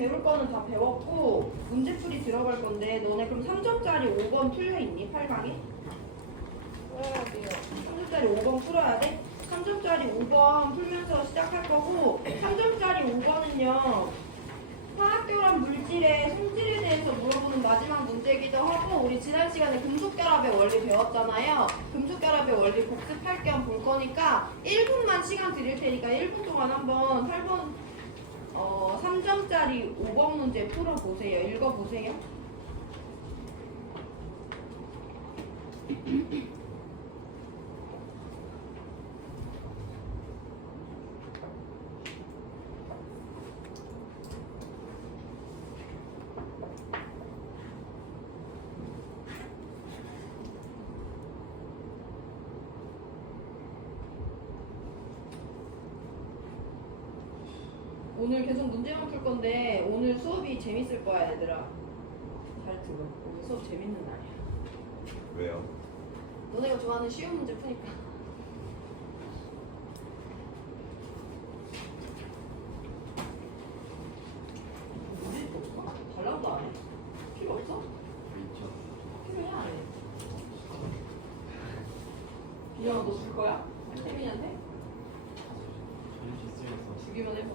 배울 거는 다 배웠고 문제풀이 들어갈 건데 너네 그럼 3점짜리 5번 풀려 있니? 8강에? 풀어야 돼요. 3점짜리 5번 풀어야 돼? 3점짜리 5번 풀면서 시작할 거고 3점짜리 5번은요 화학결합 물질의 성질에 대해서 물어보는 마지막 문제이기도 하고 우리 지난 시간에 금속결합의 원리 배웠잖아요. 금속결합의 원리 복습할 겸 볼 거니까 1분만 시간 드릴 테니까 1분 동안 한번 8번 3점짜리 5번 문제 풀어보세요. 읽어보세요. 오늘 계속 문제만 풀 건데 오늘 수업이 재밌을 거야 얘들아. 잘 들어. 오늘 수업 재밌는 날이야. 왜요? 너네가 좋아하는 쉬운 문제 푸니까. 문제 없어? 달라고 안 해? 필요 없어? 필요해 안 해? 비영아 너 줄 거야? 태민이한테? 주기만 해봐.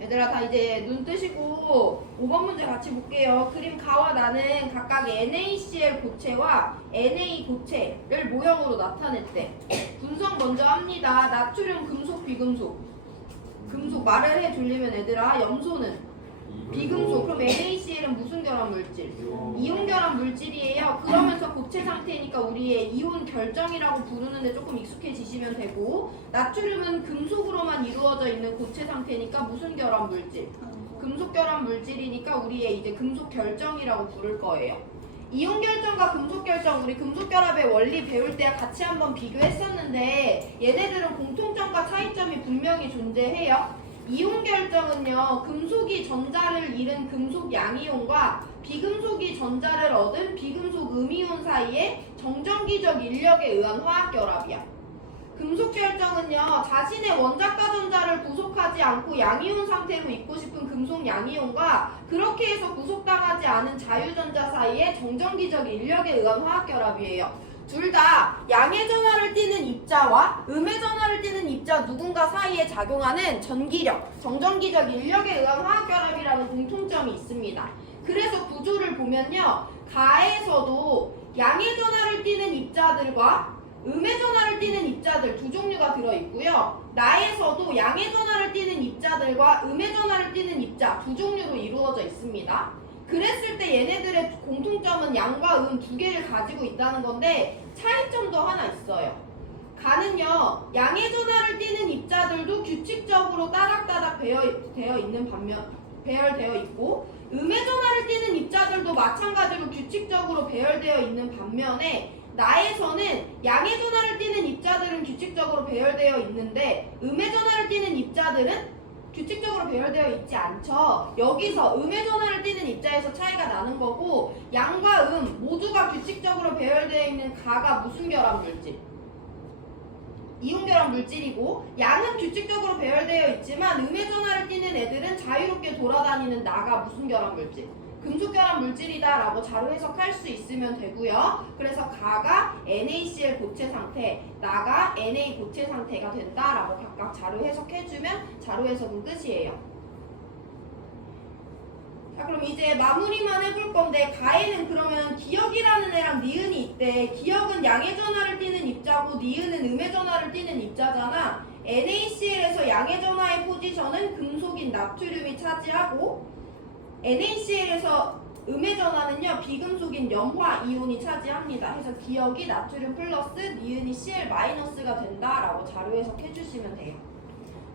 얘들아 다 이제 눈 뜨시고 5번 문제 같이 볼게요. 그림 가와 나는 각각 NaCl 고체와 Na 고체를 모형으로 나타냈대. 분석 먼저 합니다. 나트륨, 금속, 비금속. 금속 말을 해 줄리면 얘들아 염소는 비금속. 그럼 NaCl은 무슨 결합 물질? 이온 결합 물질이에요. 그러면서 고체 상태니까 우리의 이온 결정이라고 부르는데 조금 익숙해지시면 되고 나트륨은 금속으로만 이루어져 있는 고체 상태니까 무슨 결합 물질? 금속 결합 물질이니까 우리의 이제 금속 결정이라고 부를 거예요. 이온 결정과 금속 결정 우리 금속 결합의 원리 배울 때 같이 한번 비교했었는데 얘네들은 공통점과 차이점이 분명히 존재해요. 이온 결정은요, 금속이 전자를 잃은 금속 양이온과 비금속이 전자를 얻은 비금속 음이온 사이의 정전기적 인력에 의한 화학결합이야. 금속 결정은요, 자신의 원자가 전자를 구속하지 않고 양이온 상태로 있고 싶은 금속 양이온과 그렇게 해서 구속당하지 않은 자유전자 사이의 정전기적 인력에 의한 화학결합이에요. 둘 다 양의 전하를 띠는 입자와 음의 전하를 띠는 입자 누군가 사이에 작용하는 전기력, 정전기적 인력에 의한 화학결합이라는 공통점이 있습니다. 그래서 구조를 보면요. 가에서도 양의 전하를 띠는 입자들과 음의 전하를 띠는 입자들 두 종류가 들어있고요. 나에서도 양의 전하를 띠는 입자들과 음의 전하를 띠는 입자 두 종류로 이루어져 있습니다. 그랬을 때 얘네들의 공통점은 양과 음 두 개를 가지고 있다는 건데 차이점도 하나 있어요. 가는요 양의 전하를 띠는 입자들도 규칙적으로 따닥따닥 되어 있는 반면 배열되어 있고 음의 전하를 띠는 입자들도 마찬가지로 규칙적으로 배열되어 있는 반면에 나에서는 양의 전하를 띠는 입자들은 규칙적으로 배열되어 있는데 음의 전하를 띠는 입자들은 규칙적으로 배열되어 있지 않죠. 여기서 음의 전하를 띠는 입자에서 차이가 나는 거고 양과 음 모두가 규칙적으로 배열되어 있는 가가 무슨 결합 물질? 이온 결합 물질이고 양은 규칙적으로 배열되어 있지만 음의 전하를 띠는 애들은 자유롭게 돌아다니는 나가 무슨 결합 물질? 금속 결합 물질이다 라고 자료 해석할 수 있으면 되고요. 그래서 가가 NaCl 고체 상태, 나가 Na 고체 상태가 된다 라고 각각 자료 해석해주면 자료 해석은 끝이에요. 자 그럼 이제 마무리만 해볼 건데 가에는 그러면 기역이라는 애랑 니은이 있대. 기역은 양의 전하를 띠는 입자고 니은은 음의 전하를 띠는 입자잖아. NaCl에서 양의 전하의 포지션은 금속인 나트륨이 차지하고 NaCl에서 음의 전하는요 비금속인 염화 이온이 차지합니다. 그래서 기역이 나트륨 플러스 니은이 Cl 마이너스가 된다라고 자료 해석해 주시면 돼요.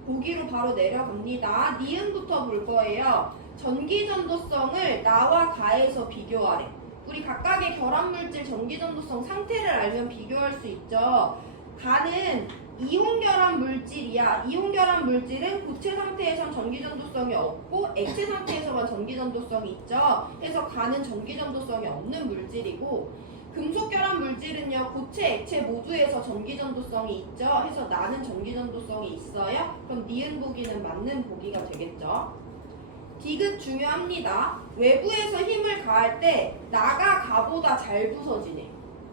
보기로 바로 내려갑니다. 니은부터 볼 거예요. 전기전도성을 나와 가에서 비교하래. 우리 각각의 결합물질 전기전도성 상태를 알면 비교할 수 있죠. 가는 이온 결합 물질이야. 이온 결합 물질은 고체 상태에선 전기 전도성이 없고 액체 상태에서만 전기 전도성이 있죠. 그래서 가는 전기 전도성이 없는 물질이고 금속 결합 물질은요. 고체, 액체 모두에서 전기 전도성이 있죠. 그래서 나는 전기 전도성이 있어요. 그럼 니은 보기는 맞는 보기가 되겠죠. 디귿 중요합니다. 외부에서 힘을 가할 때 나가 가보다 잘 부서지네.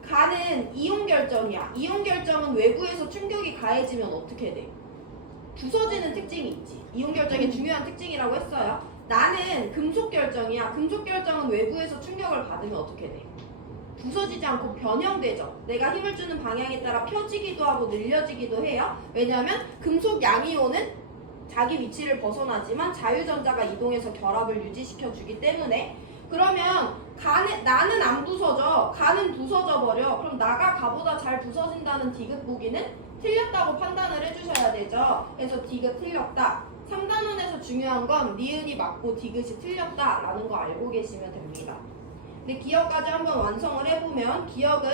가는 이온 결정이야. 이온 결정은 외부에서 충격이 가해지면 어떻게 돼? 부서지는 특징이 있지. 이온 결정의 중요한 특징이라고 했어요. 나는 금속 결정이야. 금속 결정은 외부에서 충격을 받으면 어떻게 돼? 부서지지 않고 변형되죠. 내가 힘을 주는 방향에 따라 펴지기도 하고 늘려지기도 해요. 왜냐하면 금속 양이온은 자기 위치를 벗어나지만 자유전자가 이동해서 결합을 유지시켜 주기 때문에. 그러면 나는 안 부서져. 가는 부서져 버려. 그럼 나가 가보다 잘 부서진다는 디귿 보기는 틀렸다고 판단을 해주셔야 되죠. 그래서 디귿 틀렸다. 3단원에서 중요한 건 니은이 맞고 디귿이 틀렸다라는 거 알고 계시면 됩니다. 근데 기억까지 한번 완성을 해보면 기억은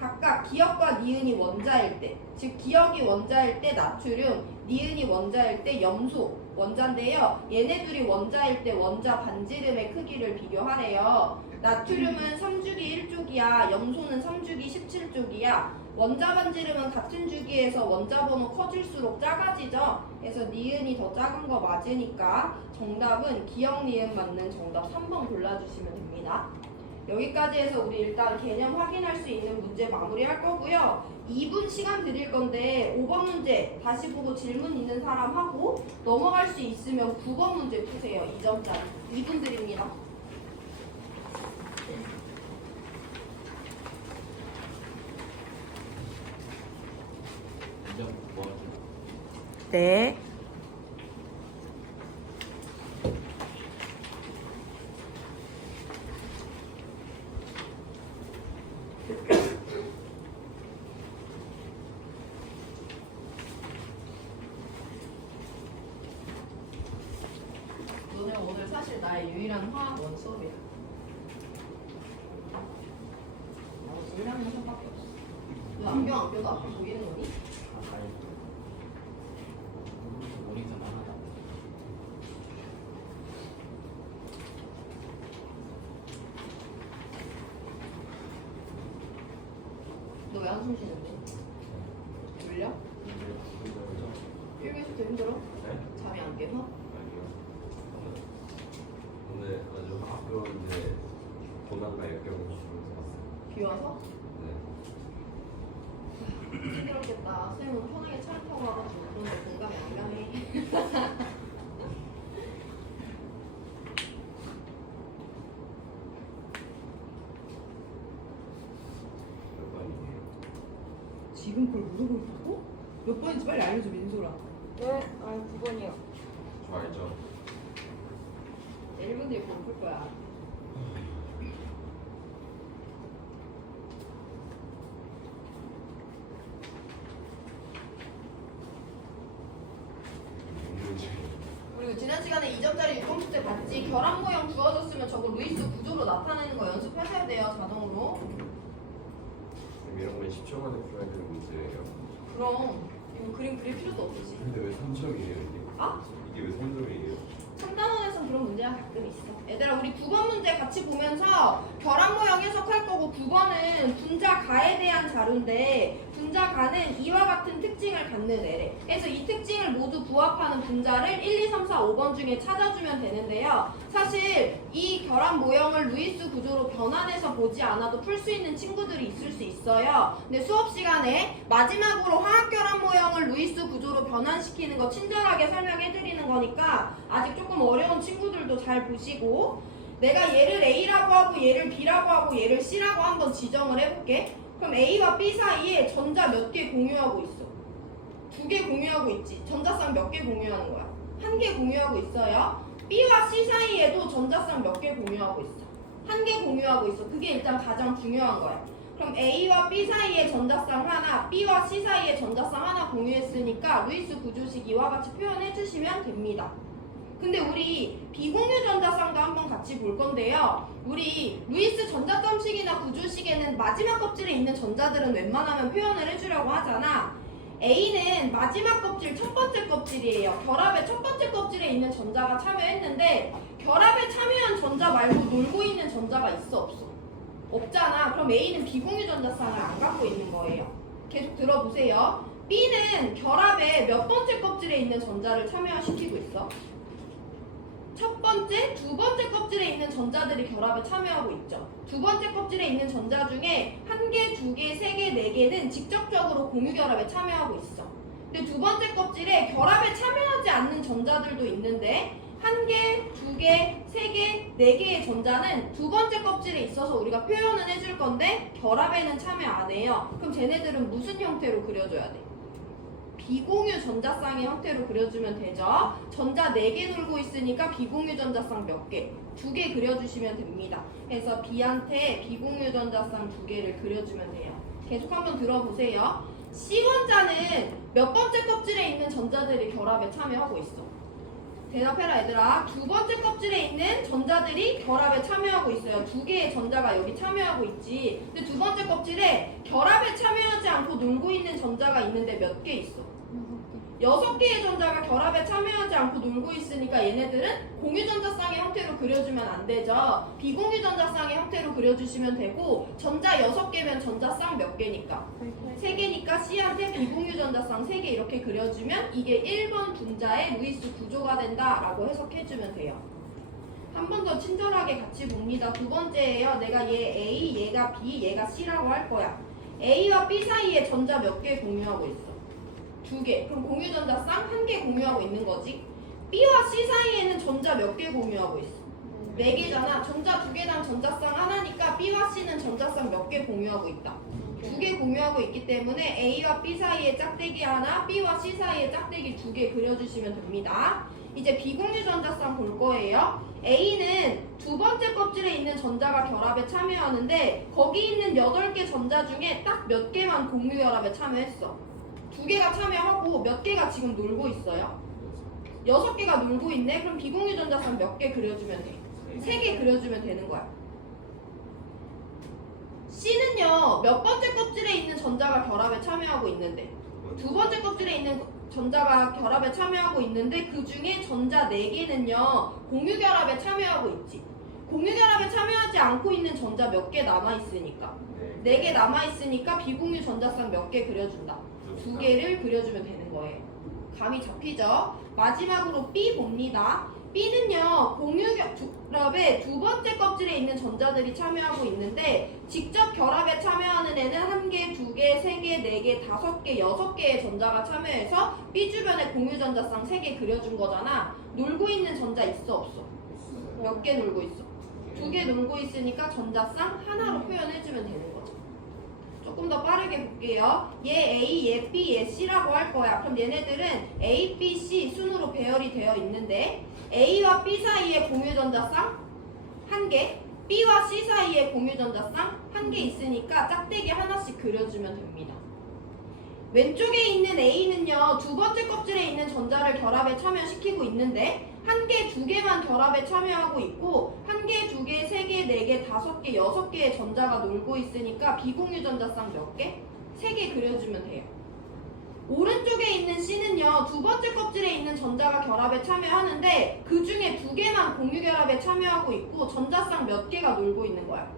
각각 기억과 니은이 원자일 때, 즉 기억이 원자일 때 나트륨, 니은이 원자일 때 염소 원자인데요. 얘네들이 원자일 때 원자 반지름의 크기를 비교하래요. 나트륨은 3주기 1쪽이야. 염소는 3주기 17쪽이야. 원자 반지름은 같은 주기에서 원자 번호 커질수록 작아지죠. 그래서 니은이 더 작은 거 맞으니까 정답은 기억 니은 맞는 정답 3번 골라주시면 됩니다. 여기까지 해서 우리 일단 개념 확인할 수 있는 문제 마무리할 거고요. 2분 시간 드릴 건데 5번 문제 다시 보고 질문 있는 사람 하고 넘어갈 수 있으면 9번 문제 푸세요. 2점짜리. 2분 드립니다. 네. 너네 오늘 사실 나의 유일한 화학원 수업이야. 나 오늘 1학년 수업밖에 없어. 너 안경 안 껴도 앞에 보이는 거니? 모니터 많아다. 너 왜 한숨 쉬는데? 졸려? 1교시 때 힘들어? 잠이 안 깨서? 오늘 아주 학교 이제 고난과 역경을 주면서 왔어요. 비 와서? 네. 힘들었겠다. 쌤은 편하게 차를 타고 와가지고 그런데 공감이 안 가네. 몇 번이에요? 지금 그걸 모르고 있다고? 몇 번인지 빨리 알려줘, 민소라. 네, 9번이요. 저 알죠? 1분 뒤에 그거 풀 거야. 그리고 지난 시간에 2점짜리 6번 문제 봤지? 결합 모형 주어졌으면 저거 루이스 구조로 나타내는 거 연습하셔야 돼요, 자동으로. 그럼 이런 건 10초 만에 풀어야 되는 문제예요. 그럼 이거 그림 그릴 필요도 없지. 근데 왜 3점이에요 이게? 아? 이게 왜 3점이에요? 3단원에선 그런 문제가 가끔 있어. 얘들아, 우리 9번 문제 같이 보면서 결합 모형 해석할 거고 9번은 분자 가에 대한 자료인데 분자 가는 이와 같은 특징을 갖는 애래. 그래서 이 특징을 모두 부합하는 분자를 1, 2, 3, 4, 5번 중에 찾아주면 되는데요. 사실 이 결합 모형을 루이스 구조로 변환해서 보지 않아도 풀 수 있는 친구들이 있을 수 있어요. 근데 수업 시간에 마지막으로 화학 결합 모형을 루이스 구조로 변환시키는 거 친절하게 설명해 드리는 거니까 아직 조금 어려운 친구들도 잘 보시고, 내가 얘를 A라고 하고 얘를 B라고 하고 얘를 C라고 한번 지정을 해볼게. 그럼 A와 B 사이에 전자 몇 개 공유하고 있어? 2개 공유하고 있지. 전자쌍 몇 개 공유하는 거야? 1개 공유하고 있어요. B와 C 사이에도 전자쌍 몇 개 공유하고 있어? 1개 공유하고 있어. 그게 일단 가장 중요한 거야. 그럼 A와 B 사이에 전자쌍 하나, B와 C 사이에 전자쌍 하나 공유했으니까 루이스 구조식 이와 같이 표현해 주시면 됩니다. 근데 우리 비공유 전자쌍도 한번 같이 볼 건데요. 우리 루이스 전자점식이나 구조식에는 마지막 껍질에 있는 전자들은 웬만하면 표현을 해주려고 하잖아. A는 마지막 껍질 첫 번째 껍질이에요. 결합의 첫 번째 껍질에 있는 전자가 참여했는데 결합에 참여한 전자 말고 놀고 있는 전자가 있어 없어? 없잖아. 그럼 A는 비공유 전자쌍을 안 갖고 있는 거예요. 계속 들어보세요. B는 결합의 몇 번째 껍질에 있는 전자를 참여시키고 있어? 첫 번째, 두 번째 껍질에 있는 전자들이 결합에 참여하고 있죠. 두 번째 껍질에 있는 전자 중에 한 개, 두 개, 세 개, 네 개는 직접적으로 공유 결합에 참여하고 있어. 근데 두 번째 껍질에 결합에 참여하지 않는 전자들도 있는데 한 개, 두 개, 세 개, 네 개의 전자는 두 번째 껍질에 있어서 우리가 표현은 해줄 건데 결합에는 참여 안 해요. 그럼 쟤네들은 무슨 형태로 그려줘야 돼? 비공유 전자쌍의 형태로 그려주면 되죠. 전자 4개 놀고 있으니까 비공유 전자쌍 몇 개? 2개 그려주시면 됩니다. 그래서 B한테 비공유 전자쌍 2개를 그려주면 돼요. 계속 한번 들어보세요. C원자는 몇 번째 껍질에 있는 전자들이 결합에 참여하고 있어? 대답해라 얘들아. 두 번째 껍질에 있는 전자들이 결합에 참여하고 있어요. 2개의 전자가 여기 참여하고 있지. 근데 두 번째 껍질에 결합에 참여하지 않고 놀고 있는 전자가 있는데 몇 개 있어? 6개의 전자가 결합에 참여하지 않고 놀고 있으니까 얘네들은 공유전자쌍의 형태로 그려주면 안 되죠. 비공유전자쌍의 형태로 그려주시면 되고 전자 6개면 전자쌍 몇 개니까? 3개니까 C한테 비공유전자쌍 3개 이렇게 그려주면 이게 1번 분자의 루이스 구조가 된다라고 해석해주면 돼요. 한 번 더 친절하게 같이 봅니다. 두 번째예요. 내가 얘 A, 얘가 B, 얘가 C라고 할 거야. A와 B 사이에 전자 몇 개 공유하고 있어? 2개. 그럼 공유전자쌍 1개 공유하고 있는 거지. B와 C 사이에는 전자 몇 개 공유하고 있어? 4개잖아. 전자 2개당 전자쌍 하나니까 B와 C는 전자쌍 몇 개 공유하고 있다? 2개 공유하고 있기 때문에 A와 B 사이에 짝대기 하나, B와 C 사이에 짝대기 2개 그려주시면 됩니다. 이제 비공유 전자쌍 볼 거예요. A는 두 번째 껍질에 있는 전자가 결합에 참여하는데 거기 있는 8개 전자 중에 딱 몇 개만 공유 결합에 참여했어. 2개가 참여하고 몇 개가 지금 놀고 있어요? 6개가 놀고 있네? 그럼 비공유 전자쌍 몇 개 그려주면 돼? 3개 그려주면 되는 거야. C는요, 몇 번째 껍질에 있는 전자가 결합에 참여하고 있는데 두 번째 껍질에 있는 전자가 결합에 참여하고 있는데 그 중에 전자 4개는요 공유 결합에 참여하고 있지. 공유 결합에 참여하지 않고 있는 전자 몇 개 남아있으니까 4개 남아있으니까 비공유 전자쌍 몇 개 그려준다? 2개를 그려주면 되는 거예요. 감이 잡히죠? 마지막으로 B 봅니다. B는요 공유 결합의 두 번째 껍질에 있는 전자들이 참여하고 있는데 직접 결합에 참여하는 애는 1개, 2개, 3개, 4개, 5개, 6개의 전자가 참여해서 B 주변에 공유 전자쌍 3개 그려준 거잖아. 놀고 있는 전자 있어 없어? 몇 개 놀고 있어? 2개 놀고 있으니까 전자쌍 하나로 표현해주면 되는 거죠. 조금 더 빠르게 볼게요. 얘 A, 얘 B, 얘 C라고 할 거야. 그럼 얘네들은 A, B, C 순으로 배열이 되어 있는데 A와 B 사이에 공유 전자쌍 1개, B와 C 사이에 공유 전자쌍 1개 있으니까 짝대기 하나씩 그려주면 됩니다. 왼쪽에 있는 A는요 두 번째 껍질에 있는 전자를 결합에 참여시키고 있는데 1개, 2개만 결합에 참여하고 있고 1개, 2개, 3개, 4개, 5개, 6개의 전자가 놀고 있으니까 비공유 전자쌍 몇 개? 3개 그려주면 돼요. 오른쪽에 있는 C는요 두 번째 껍질에 있는 전자가 결합에 참여하는데 그 중에 2개만 공유 결합에 참여하고 있고 전자쌍 몇 개가 놀고 있는 거야?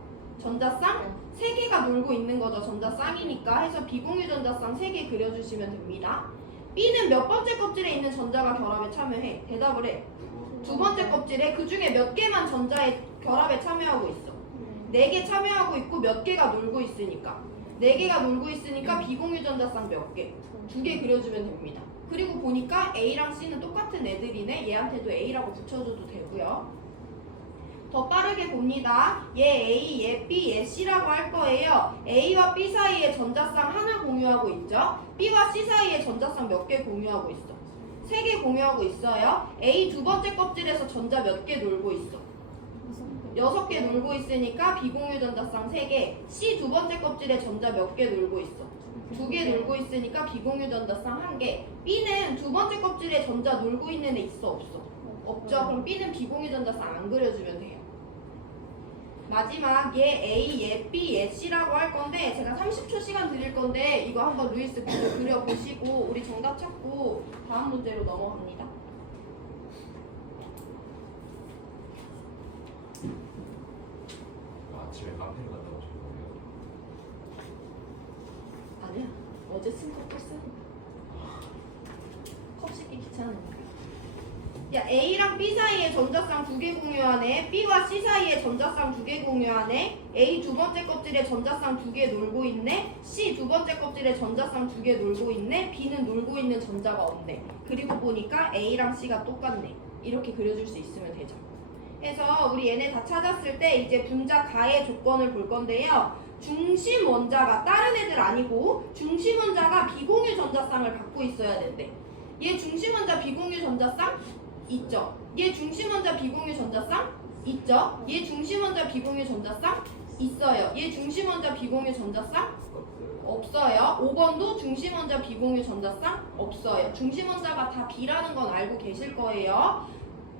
전자쌍 3개가 놀고 있는 거죠. 전자쌍이니까 해서 비공유 전자쌍 3개 그려주시면 됩니다. B는 몇 번째 껍질에 있는 전자가 결합에 참여해? 대답을 해. 두 번째 껍질에 그 중에 몇 개만 전자에 결합에 참여하고 있어? 4개 참여하고 있고 몇 개가 놀고 있으니까 4개가 놀고 있으니까 비공유 전자쌍 몇 개? 2개 그려주면 됩니다. 그리고 보니까 A랑 C는 똑같은 애들이네. 얘한테도 A라고 붙여줘도 되고요. 더 빠르게 봅니다. 얘 A, 얘 B, 얘 C라고 할 거예요. A와 B 사이에 전자쌍 하나 공유하고 있죠. B와 C 사이에 전자쌍 몇 개 공유하고 있어? 3개 공유하고 있어요. A 두 번째 껍질에서 전자 몇 개 놀고 있어? 6개 놀고 있으니까 비공유 전자쌍 3개. C 두 번째 껍질에 전자 몇 개 놀고 있어? 2개 놀고 있으니까 비공유 전자쌍 1개. B는 두 번째 껍질에 전자 놀고 있는 애 있어 없어? 없죠. 그럼 B는 비공유 전자쌍 안 그려주면 돼요. 마지막 얘 A, 얘 B, 얘 C라고 할 건데 제가 30초 시간 드릴 건데 이거 한번 루이스 구조 그려보시고 우리 정답 찾고 다음 문제로 넘어갑니다. 아침에 카페를 갔다 오신 거예요? 아니야. 어제 쓴 거 또 쓰는 거야. 컵 씻기 귀찮으니까. 야, A랑 B 사이에 전자쌍 2개 공유하네. B와 C 사이에 전자쌍 2개 공유하네. A 두 번째 껍질에 전자쌍 2개 놀고 있네. C 두 번째 껍질에 전자쌍 2개 놀고 있네. B는 놀고 있는 전자가 없네. 그리고 보니까 A랑 C가 똑같네. 이렇게 그려줄 수 있으면 되죠. 그래서 우리 얘네 다 찾았을 때 이제 분자 가의 조건을 볼 건데요. 중심 원자가 다른 애들 아니고 중심 원자가 비공유 전자쌍을 갖고 있어야 된대. 얘 중심 원자 비공유 전자쌍 있죠. 얘 중심 원자 비공유 전자쌍 있죠. 얘 중심 원자 비공유 전자쌍 있어요. 얘 중심 원자 비공유 전자쌍 없어요. 5번도 중심 원자 비공유 전자쌍 없어요. 중심 원자가 다 B라는 건 알고 계실 거예요.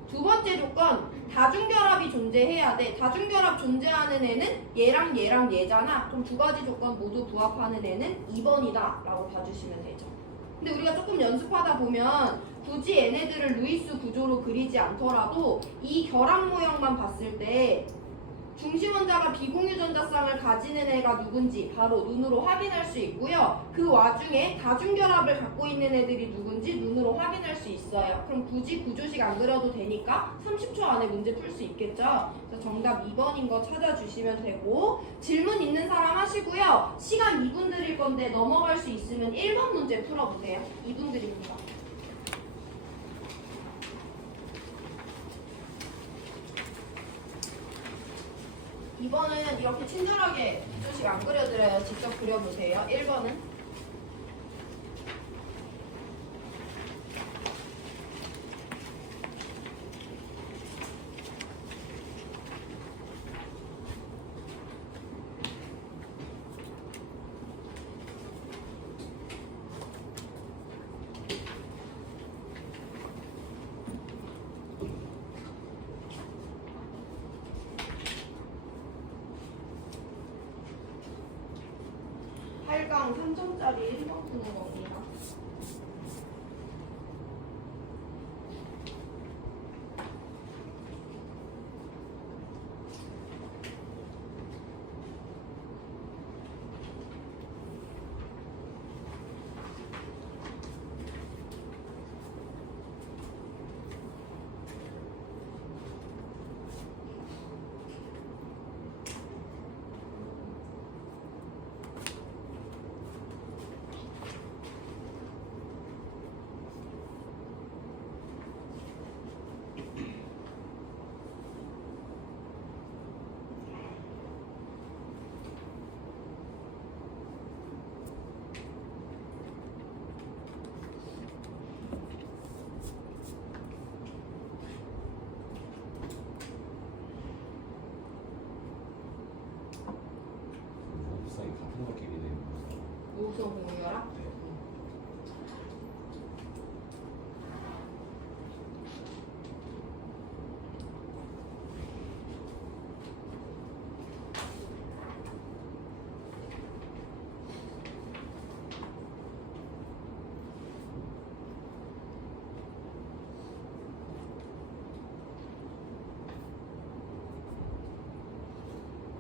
두 번째 조건, 다중결합이 존재해야 돼. 다중결합 존재하는 애는 얘랑 얘랑 얘잖아. 그럼 두 가지 조건 모두 부합하는 애는 2번이다 라고 봐주시면 되죠. 근데 우리가 조금 연습하다 보면 굳이 얘네들을 루이스 구조로 그리지 않더라도 이 결합 모형만 봤을 때 중심 원자가 비공유 전자쌍을 가지는 애가 누군지 바로 눈으로 확인할 수 있고요. 그 와중에 다중결합을 갖고 있는 애들이 누군지 눈으로 확인할 수 있어요. 그럼 굳이 구조식 안 그려도 되니까 30초 안에 문제 풀 수 있겠죠. 그래서 정답 2번인 거 찾아주시면 되고, 질문 있는 사람 하시고요. 시간 2분 드릴 건데 넘어갈 수 있으면 1번 문제 풀어보세요. 2분 드립니다. 이번은 이렇게 친절하게 구조식 안 그려드려요. 직접 그려보세요. 1번은 강 3점짜리 1번 푸는 겁니다. 무쌍이 같은 것끼리네. 우선 공유라.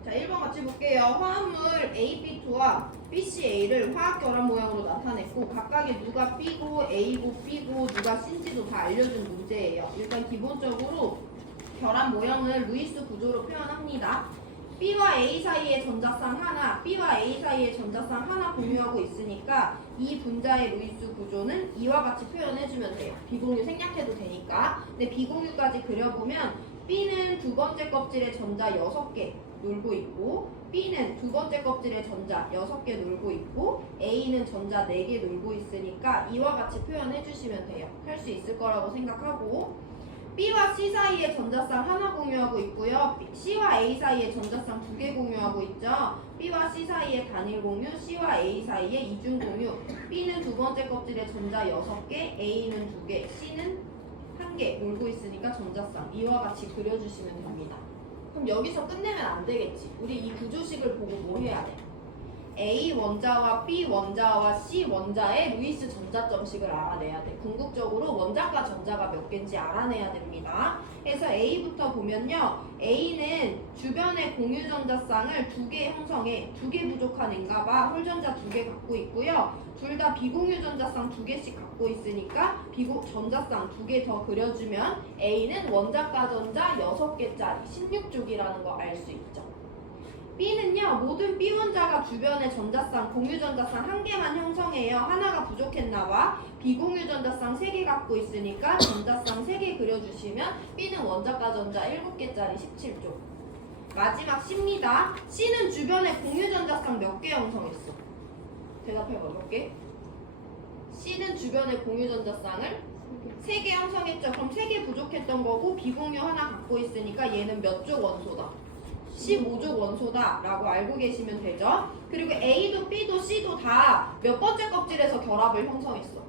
자, 1번 같이 볼게요. 화합물 AB2와 BCA를 화학 결합 모양으로 나타냈고 각각의 누가 B고 A고 B고 누가 C인지도 다 알려준 문제예요. 일단 기본적으로 결합 모양을 루이스 구조로 표현합니다. B와 A 사이의 전자쌍 하나, B와 A 사이의 전자쌍 하나 공유하고 있으니까 이 분자의 루이스 구조는 이와 같이 표현해주면 돼요. 비공유 생략해도 되니까. 근데 비공유까지 그려보면 B는 두 번째 껍질에 전자 6개 놀고 있고 B는 두 번째 껍질에 전자 6개 놀고 있고 A는 전자 4개 놀고 있으니까 이와 같이 표현해 주시면 돼요. 할 수 있을 거라고 생각하고 B와 C 사이에 전자쌍 하나 공유하고 있고요. C와 A 사이에 전자쌍 2개 공유하고 있죠. B와 C 사이에 단일 공유, C와 A 사이에 이중 공유. B는 두 번째 껍질에 전자 6개, A는 2개, C는 1개 놀고 있으니까 전자쌍 이와 같이 그려주시면 됩니다. 그럼 여기서 끝내면 안 되겠지. 우리 이 구조식을 보고 뭐 해야 돼? A 원자와 B 원자와 C 원자의 루이스 전자점식을 알아내야 돼. 궁극적으로 원자과 전자가 몇 개인지 알아내야 됩니다. 그래서 A부터 보면요. A는 주변의 공유전자쌍을 2개 형성해. 2개 부족한 N가봐 홀전자 2개 갖고 있고요. 둘 다 비공유전자쌍 2개씩 갖고 있으니까 전자쌍 2개 더 그려주면 A는 원자과 전자 6개짜리 16쪽이라는 거 알 수 있죠. B는요. 모든 B원자가 주변에 전자쌍, 공유전자쌍 1개만 형성해요. 하나가 부족했나봐. 비공유전자쌍 3개 갖고 있으니까 전자쌍 3개 그려주시면 B는 원자과 전자 7개짜리 17쪽. 마지막 C입니다. C는 주변에 공유전자쌍 몇 개 형성했어? 대답해봐. 몇 개? C는 주변에 공유전자쌍을 3개 형성했죠. 그럼 3개 부족했던 거고 비공유 하나 갖고 있으니까 얘는 몇 쪽 원소다? 15족 원소다 라고 알고 계시면 되죠. 그리고 A도 B도 C도 다 몇 번째 껍질에서 결합을 형성했어?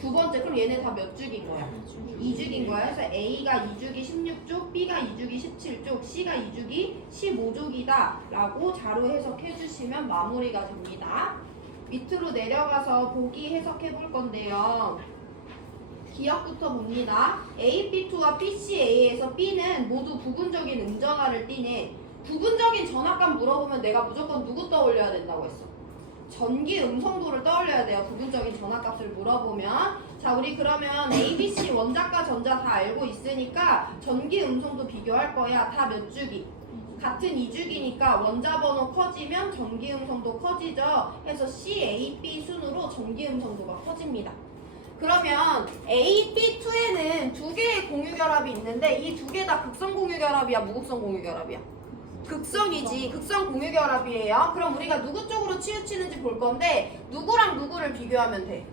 2번째. 그럼 얘네 다 몇 죽인 거야? 2죽인 거야. 그래서 A가 2주기 16쪽, B가 2주기 17쪽, C가 2주기 15족이다 라고 자료 해석해 주시면 마무리가 됩니다. 밑으로 내려가서 보기 해석해 볼 건데요. 기억부터 봅니다. AB2와 PCA에서 B는 모두 부분적인 음전화를 띠네. 부분적인 전압값 물어보면 내가 무조건 누구 떠올려야 된다고 했어? 전기 음성도를 떠올려야 돼요. 부분적인 전압값을 물어보면. 자, 우리 그러면 ABC 원자과 전자 다 알고 있으니까 전기 음성도 비교할 거야. 다 몇 주기? 같은 2주기니까 원자 번호 커지면 전기 음성도 커지죠. 해서 CAB 순으로 전기 음성도가 커집니다. 그러면 AB2에는 2개의 공유결합이 있는데 이 2개 다 극성 공유결합이야, 무극성 공유결합이야? 극성이지. 극성 공유결합이에요. 그럼 우리가 누구 쪽으로 치우치는지 볼 건데 누구랑 누구를 비교하면 돼?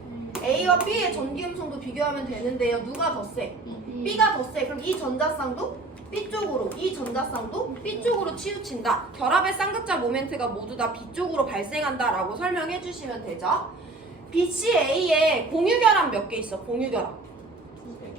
A와 B의 전기음성도 비교하면 되는데요. 누가 더 세? B가 더 세. 그럼 이 전자쌍도 B 쪽으로, 이 전자쌍도 B 쪽으로 치우친다. 결합의 쌍극자 모멘트가 모두 다 B 쪽으로 발생한다 라고 설명해 주시면 되죠. BCA에 공유결합 몇 개 있어? 공유결합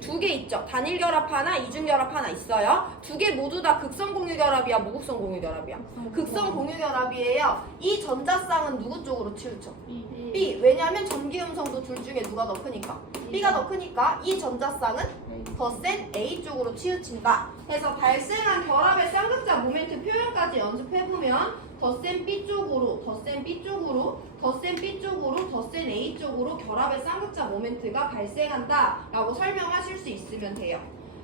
2개 있죠. 단일 결합 하나, 이중 결합 하나 있어요. 2개 모두 다 극성 공유결합이야, 무극성 공유결합이야? 극성 공유결합이에요. 이 전자쌍은 누구 쪽으로 치우쳐? B. 왜냐면 전기음성도 둘 중에 누가 더 크니까? B가 더 크니까 이 전자쌍은 더 센 A 쪽으로 치우친다. 그래서 발생한 결합의 쌍극자 모멘트 표현까지 연습해보면 더 센 B 쪽으로, 더 센 B 쪽으로, 더 센 B 쪽으로, 더 센 A 쪽으로 결합의 쌍극자 모멘트가 발생한다 라고 설명하실 수 있으면 돼요.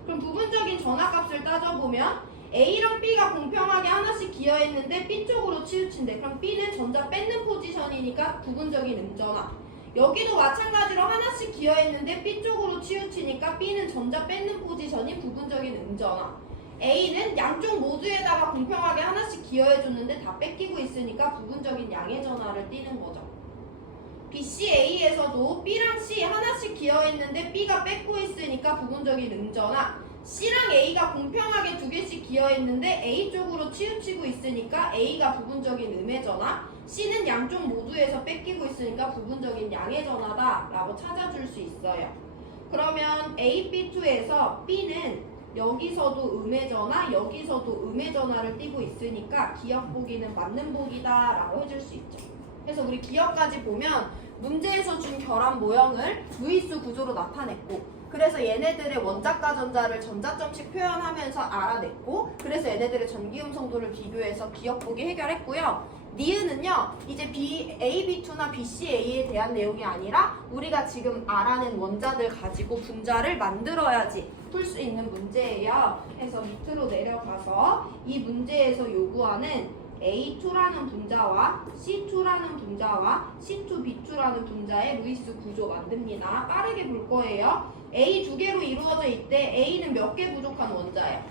그럼 부분적인 전압값을 따져보면 A랑 B가 공평하게 하나씩 기여했는데 B 쪽으로 치우친대. 그럼 B는 전자 뺏는 포지션이니까 부분적인 음전화. 여기도 마찬가지로 하나씩 기여했는데 B 쪽으로 치우치니까 B는 전자 뺏는 포지션이 부분적인 음전화. A는 양쪽 모두에다가 공평하게 하나씩 기여해줬는데 다 뺏기고 있으니까 부분적인 양의 전화를 띠는 거죠. BCA에서도 B랑 C 하나씩 기여했는데 B가 뺏고 있으니까 부분적인 음전화. C랑 A가 공평하게 2개씩 기여했는데 A 쪽으로 치우치고 있으니까 A가 부분적인 음의 전화. C는 양쪽 모두에서 뺏기고 있으니까 부분적인 양의 전화다 라고 찾아줄 수 있어요. 그러면 AB2에서 B는 여기서도 음의 전화, 여기서도 음의 전화를 띠고 있으니까 기억 보기는 맞는 보기다 라고 해줄 수 있죠. 그래서 우리 기억까지 보면 문제에서 준 결합 모형을 무의수 구조로 나타냈고, 그래서 얘네들의 원자과 전자를 전자점씩 표현하면서 알아냈고, 그래서 얘네들의 전기음성도를 비교해서 기억 보기 해결했고요. 니은은요, 이제 AB2나 BCA에 대한 내용이 아니라 우리가 지금 알아낸 원자들 가지고 분자를 만들어야지 풀 수 있는 문제예요. 그래서 밑으로 내려가서 이 문제에서 요구하는 A2라는 분자와 C2라는 분자와 C2B2라는 분자의 루이스 구조 만듭니다. 빠르게 볼 거예요. A 2개로 이루어져 있대. A는 몇 개 부족한 원자예요?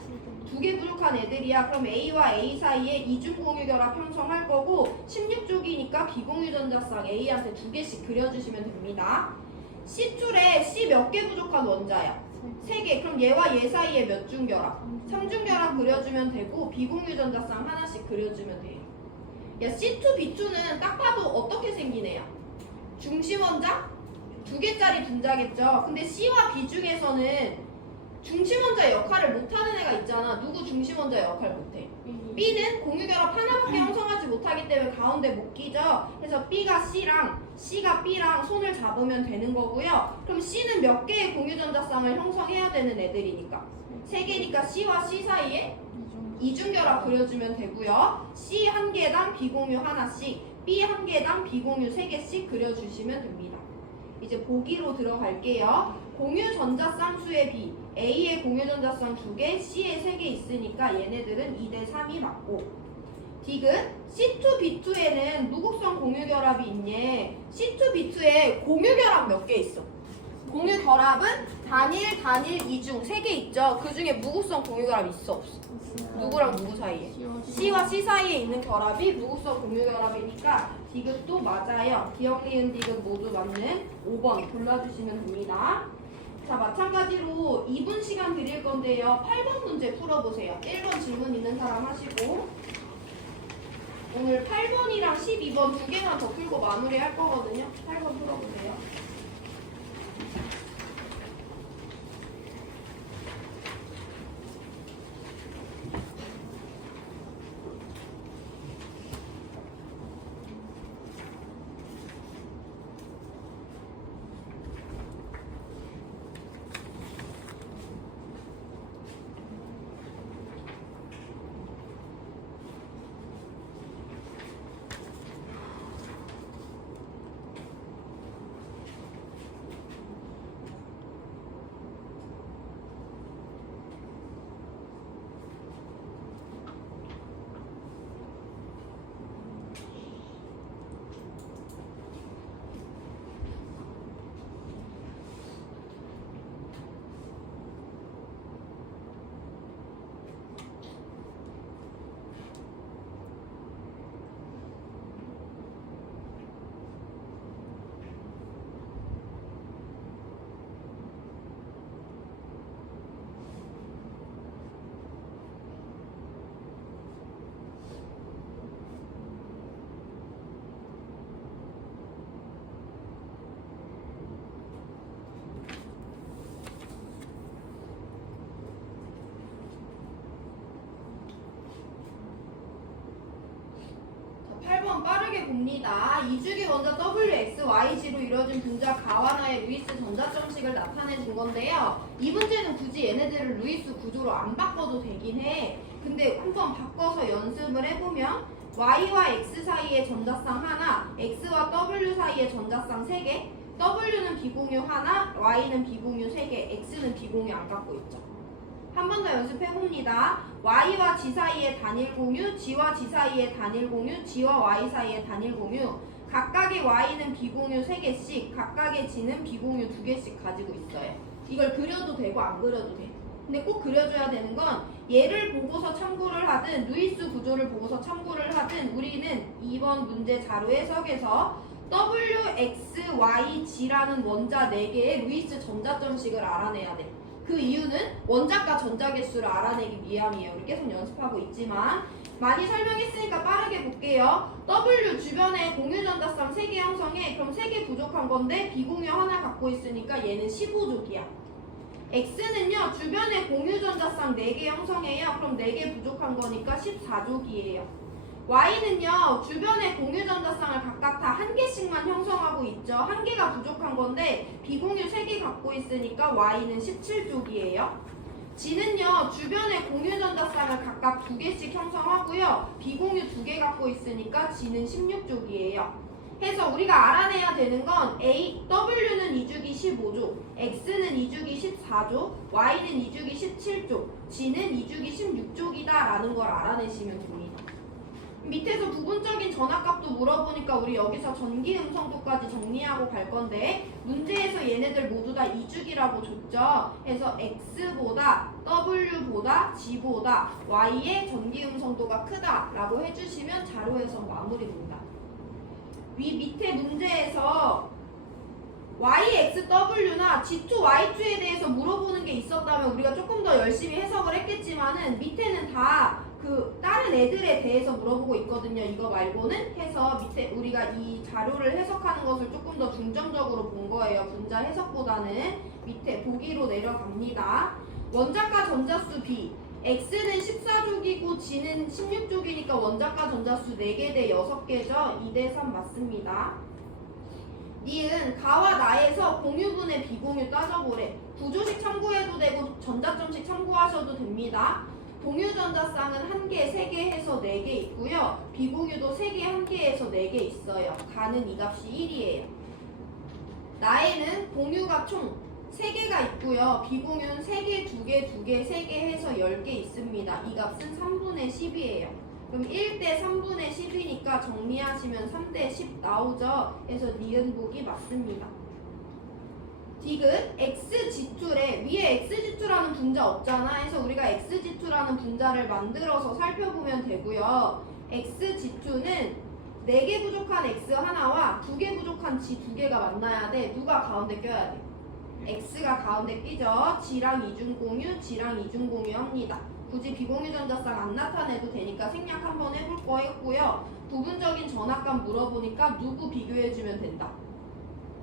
2개 부족한 애들이야. 그럼 A와 A 사이에 이중 공유결합 형성할 거고 16쪽이니까 비공유전자쌍 A한테 2개씩 그려주시면 됩니다. C2에 C 몇 개 부족한 원자야? 3개. 그럼 얘와 얘 사이에 몇 중 결합? 3중 결합 그려주면 되고 비공유전자쌍 하나씩 그려주면 돼요. 야, C2B2는 딱 봐도 어떻게 생긴 애야? 중심원자? 2개짜리 분자겠죠. 근데 C와 B 중에서는 중심원자 역할을 못하는 애가 있잖아. 누구 중심원자 역할 못해? B는 공유결합 하나밖에 형성하지 못하기 때문에 가운데 못 끼죠. 그래서 B가 C랑 C가 B랑 손을 잡으면 되는 거고요. 그럼 C는 몇 개의 공유전자쌍을 형성해야 되는 애들이니까? 3개니까 C와 C 사이에 이중결합 그려주면 되고요. C 한 개당 비공유 하나씩, B 한 개당 비공유 3개씩 그려주시면 됩니다. 이제 보기로 들어갈게요. 공유 전자쌍수의 B, A의 공유 전자쌍 2개, C의 3개 있으니까 얘네들은 2대3이 맞고, 디귿 C2B2에는 무극성 공유결합이 있니? C2B2에 공유결합 몇 개 있어? 공유결합은 단일, 단일, 이중 3개 있죠? 그 중에 무극성 공유결합 있어 없어? 누구랑 누구 사이에? C와 C 사이에 있는 결합이 무극성 공유결합이니까 디귿도 맞아요. 기억, 니은, 디귿 모두 맞는 5번 골라주시면 됩니다. 자, 마찬가지로 2분 시간 드릴 건데요. 8번 문제 풀어보세요. 1번 질문 있는 사람 하시고, 오늘 8번이랑 12번 두 개만 더 풀고 마무리 할 거거든요. 8번 풀어보세요. 빠르게 봅니다. 이주기 원자 WXYG로 이루어진 분자 가와나의 루이스 전자점식을 나타내 준 건데요. 이 문제는 굳이 얘네들을 루이스 구조로 안 바꿔도 되긴 해. 근데 한번 바꿔서 연습을 해보면 Y와 X 사이의 전자쌍 하나, X와 W 사이의 전자쌍 3개, W는 비공유 하나, Y는 비공유 3개, X는 비공유 안 갖고 있죠. 한 번 더 연습해봅니다. Y와 G 사이의 단일 공유, G와 G 사이의 단일 공유, G와 Y 사이의 단일 공유. 각각의 Y는 비공유 3개씩, 각각의 G는 비공유 2개씩 가지고 있어요. 이걸 그려도 되고 안 그려도 돼. 근데 꼭 그려줘야 되는 건 얘를 보고서 참고를 하든 루이스 구조를 보고서 참고를 하든 우리는 이번 문제 자료 해석에서 W, X, Y, G라는 원자 4개의 루이스 전자점식을 알아내야 돼. 그 이유는 원자과 전자 개수를 알아내기 위함이에요. 우리 계속 연습하고 있지만 많이 설명했으니까 빠르게 볼게요. W 주변에 공유 전자쌍 3개 형성해. 그럼 3개 부족한 건데 비공유 하나 갖고 있으니까 얘는 15족이야. X는요 주변에 공유 전자쌍 4개 형성해요. 그럼 4개 부족한 거니까 14족이에요. Y는요 주변에 공유 전자쌍을 각각 다 1개씩만 형성하고 있죠. 1개가 부족한 건데 비공유 3개 갖고 있으니까 Y는 17족이에요. G는요 주변에 공유 전자쌍을 각각 2개씩 형성하고요. 비공유 2개 갖고 있으니까 G는 16족이에요. 해서 우리가 알아내야 되는 건 W는 2주기 15족, X는 2주기 14족, Y는 2주기 17족, G는 2주기 16족이다 라는 걸 알아내시면 됩니다. 밑에서 부분적인 전압값도 물어보니까 우리 여기서 전기 음성도까지 정리하고 갈 건데 문제에서 얘네들 모두 다 2주기라고 줬죠. 해서 X보다 W보다 G보다 Y의 전기 음성도가 크다라고 해주시면 자료 해석 마무리됩니다. 밑에 문제에서 YXW나 G2Y2에 대해서 물어보는 게 있었다면 우리가 조금 더 열심히 해석을 했겠지만은 밑에는 다 그 다른 애들에 대해서 물어보고 있거든요. 이거 말고는 해서 밑에 우리가 이 자료를 해석하는 것을 조금 더 중점적으로 본 거예요. 분자 해석보다는 밑에 보기로 내려갑니다. 원자과 전자수 B X는 14족이고 G는 16족이니까 원자과 전자수 4개 대 6개죠. 2대3 맞습니다. 니은 가와 나에서 공유분의 비공유 따져보래. 구조식 참고해도 되고 전자점식 참고하셔도 됩니다. 공유전자쌍은 1개, 3개 해서 4개 있고요. 비공유도 3개, 1개 해서 4개 있어요. 가는 이 값이 1이에요. 나에는 공유가 총 3개가 있고요. 비공유는 3개, 2개, 2개, 3개 해서 10개 있습니다. 이 값은 3분의 10이에요. 그럼 1대 3분의 10이니까 정리하시면 3대 10 나오죠? 그래서 니은 보기 맞습니다. 디귿 xg2래. 위에 xg2라는 분자 없잖아. 해서 우리가 xg2라는 분자를 만들어서 살펴보면 되고요. xg2는 4개 부족한 x 하나와 2개 부족한 g 2개가 만나야 돼. 누가 가운데 껴야 돼? x가 가운데 끼죠. g랑 이중공유, g랑 이중공유 합니다. 굳이 비공유전자쌍 안 나타내도 되니까 생략 한번 해볼 거였고요. 부분적인 전압값 물어보니까 누구 비교해주면 된다.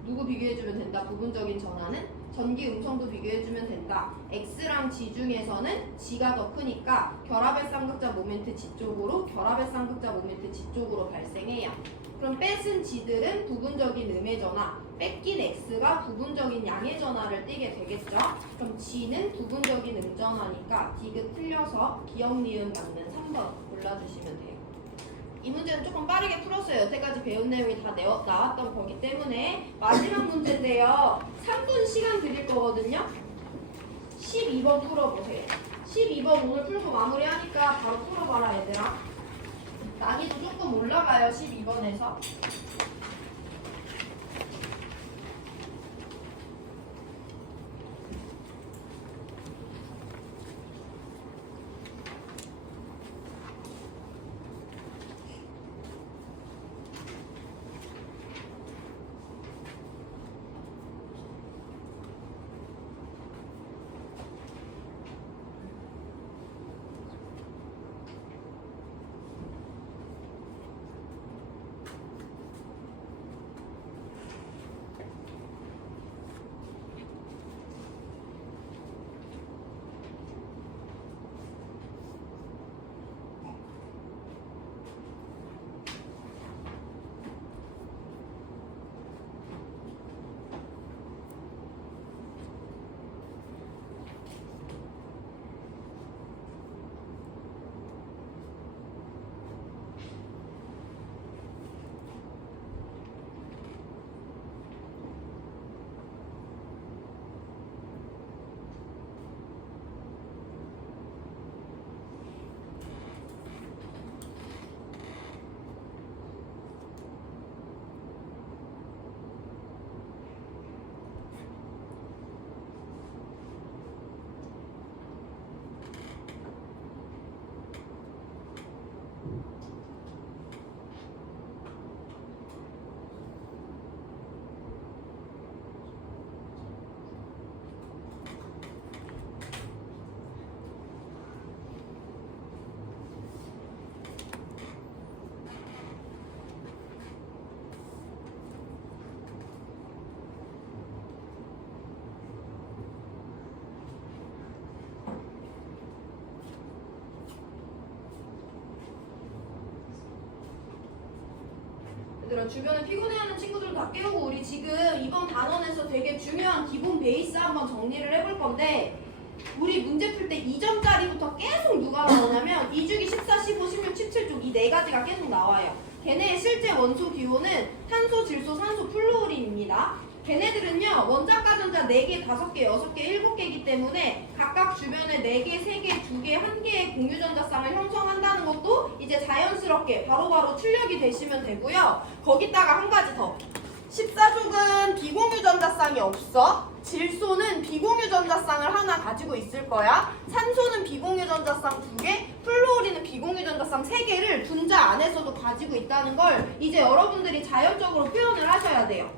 누구 비교해주면 된다. 부분적인 전하는 전기 음성도 비교해주면 된다. x랑 g 중에서는 g가 더 크니까 결합의 쌍극자 모멘트 g 쪽으로, 결합의 쌍극자 모멘트 g 쪽으로 발생해요. 그럼 뺏은 g들은 부분적인 음의 전하, 뺏긴 x가 부분적인 양의 전하를 띠게 되겠죠. 그럼 g는 부분적인 음전하니까 디귿 틀려서 기억 니은 맞는 3번 골라주시면 돼요. 이 문제는 조금 빠르게 풀었어요. 여태까지 배운 내용이 다 나왔던 거기 때문에. 마지막 문제인데요. 3분 시간 드릴 거거든요. 12번 풀어보세요. 12번 오늘 풀고 마무리하니까 바로 풀어봐라 얘들아. 난이도 조금 올라가요. 12번에서. 얘들아, 주변에 피곤해하는 친구들 다 깨우고 우리 지금 이번 단원에서 되게 중요한 기본 베이스 한번 정리를 해볼 건데, 우리 문제 풀 때 2점짜리부터 계속 누가 나오냐면 2주기 14, 15, 16, 17쪽 이 4가지가 계속 나와요. 걔네의 실제 원소 기호는 탄소, 질소, 산소, 플루오린입니다. 걔네들은요, 원자과 전자 4개, 5개, 6개, 7개이기 때문에 각각 주변에 4개, 3개, 2개, 1개의 공유전자쌍을 형성한다는 것도 이제 자연스럽게 바로바로 출력이 되시면 되고요. 거기다가 한 가지 더. 14족은 비공유전자쌍이 없어. 질소는 비공유전자쌍을 하나 가지고 있을 거야. 산소는 비공유전자쌍 2개, 플루오린은 비공유전자쌍 3개를 분자 안에서도 가지고 있다는 걸 이제 여러분들이 자연적으로 표현을 하셔야 돼요.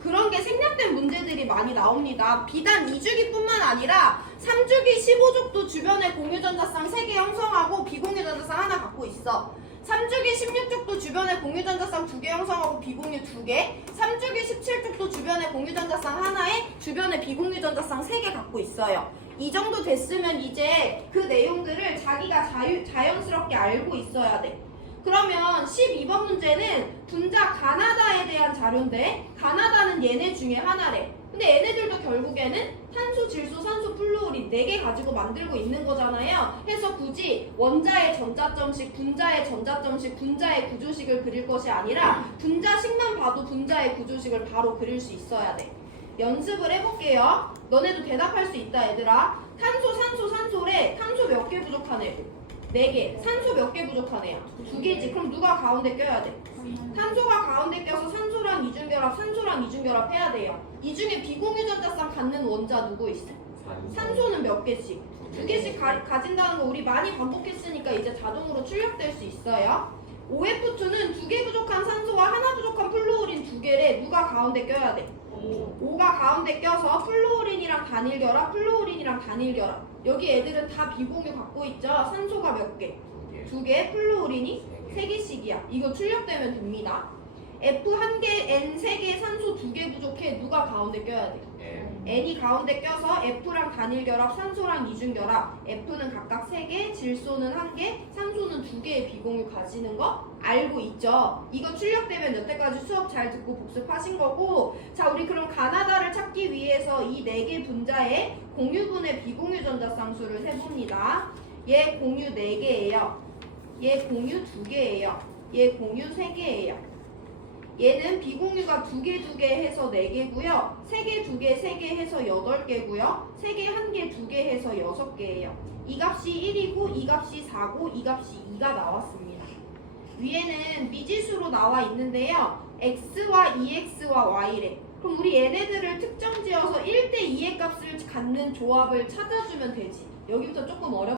그런 게 생략된 문제들이 많이 나옵니다. 비단 2주기뿐만 아니라 3주기 15족도 주변에 공유전자쌍 3개 형성하고 비공유전자쌍 하나 갖고 있어. 3주기 16쪽도 주변에 공유전자쌍 2개 형성하고 비공유 2개, 3주기 17쪽도 주변에 공유전자쌍 하나에 주변에 비공유전자쌍 3개 갖고 있어요. 이 정도 됐으면 이제 그 내용들을 자기가 자연스럽게 알고 있어야 돼. 그러면 12번 문제는 분자 가나다에 대한 자료인데 가나다는 얘네 중에 하나래. 근데 얘네들도 결국에는 탄소, 질소, 산소, 플루오린 4개 가지고 만들고 있는 거잖아요. 해서 굳이 원자의 전자점식, 분자의 전자점식, 분자의 구조식을 그릴 것이 아니라 분자식만 봐도 분자의 구조식을 바로 그릴 수 있어야 돼. 연습을 해볼게요. 너네도 대답할 수 있다 얘들아. 탄소, 산소, 산소래. 탄소 몇 개 부족한 애? 4개. 산소 몇 개 부족한 애야? 2개지. 그럼 누가 가운데 껴야 돼? 탄소가 가운데 껴서 산소랑 이중결합, 산소랑 이중결합 해야 돼요. 이 중에 비공유전자쌍 갖는 원자 누구 있어? 산소는 몇 개씩? 2개씩 가진다는 거 우리 많이 반복했으니까 이제 자동으로 출력될 수 있어요. OF2는 2개 부족한 산소와 하나 부족한 플루오린 2개래. 누가 가운데 껴야 돼? 5가 가운데 껴서 플루오린이랑 단일결합, 플루오린이랑 단일결합. 여기 애들은 다 비공유 갖고 있죠? 산소가 몇 개? 2개, 플루오린이 3개씩이야. 이거 출력되면 됩니다. F 1개, N 3개, 산소 2개 부족해. 누가 가운데 껴야 돼? N이 가운데 껴서 F랑 단일결합, 산소랑 이중결합. F는 각각 3개, 질소는 1개, 산소는 2개의 비공유 가지는 거 알고 있죠? 이거 출력되면 여태까지 수업 잘 듣고 복습하신 거고. 자, 우리 그럼 가나다를 찾기 위해서 이 4개 분자의 공유분의 비공유 전자쌍수를 세봅니다. 얘 공유 4개예요. 얘 공유 2개예요. 얘 공유 3개예요. 얘는 비공유가 2개, 2개 해서 4개고요. 3개, 2개, 3개 해서 8개고요. 3개, 1개, 2개 해서 6개예요. 이 값이 1이고 이 값이 4고 이 값이 2가 나왔습니다. 위에는 미지수로 나와 있는데요. x와 2x와 y래. 그럼 우리 얘네들을 특정 지어서 1대 2의 값을 갖는 조합을 찾아주면 되지. 여기부터 조금 어렵